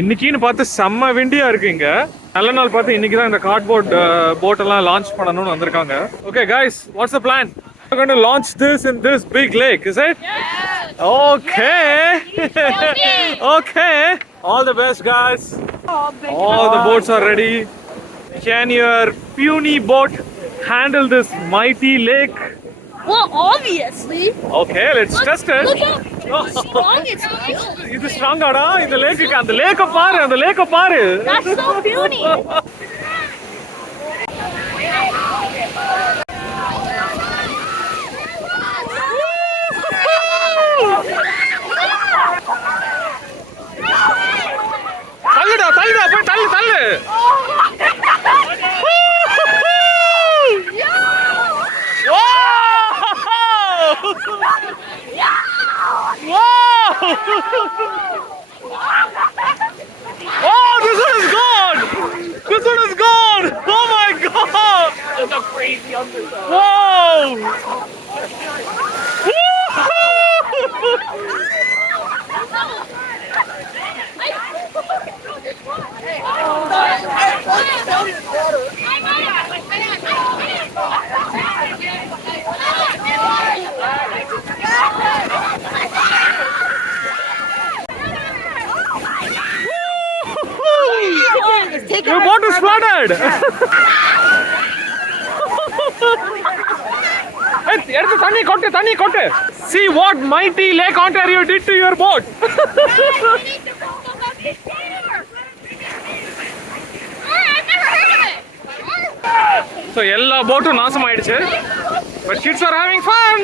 இன்னைக்குன்னு பார்த்து செம்ம விண்டியா இருக்கு இங்க. நல்ல நாள் பார்த்து இன்னைக்கு தான் இந்த கார்ட்போர்ட் போட் எல்லாம் லான்ச் பண்ணணும்னு வந்திருக்காங்க. Okay guys, what's the plan? We're going to launch this in this big lake, is it? Yeah. Okay. Okay. All the best guys. All the boats are ready. Can your puny boat handle this mighty lake? Well, obviously. Okay, let's test it. Look how strong it's built. இது ஸ்ட்ராங்காடா இந்த லேக்குக்கு. அந்த லேக்க பாரு, அந்த லேக்க பாரு. That's so puny. தள்ளுடா தள்ளுடா போய் தள்ளு தள்ளு. Oh, this one is gone! This one is gone! Oh my god! That's a crazy underdog. Whoa! Your boat is flooded! எடுத்து தண்ணி கொட்டு தண்ணி கொட்டு. See what mighty Lake Ontario did to your boat. So எல்லா போட்டும் நாசம் ஆயிடுச்சு. But kids are having fun.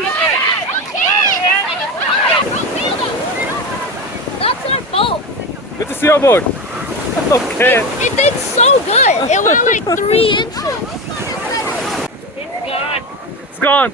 That's our boat. This is your boat. Okay. It did so good. It went like 3 inches. It's gone.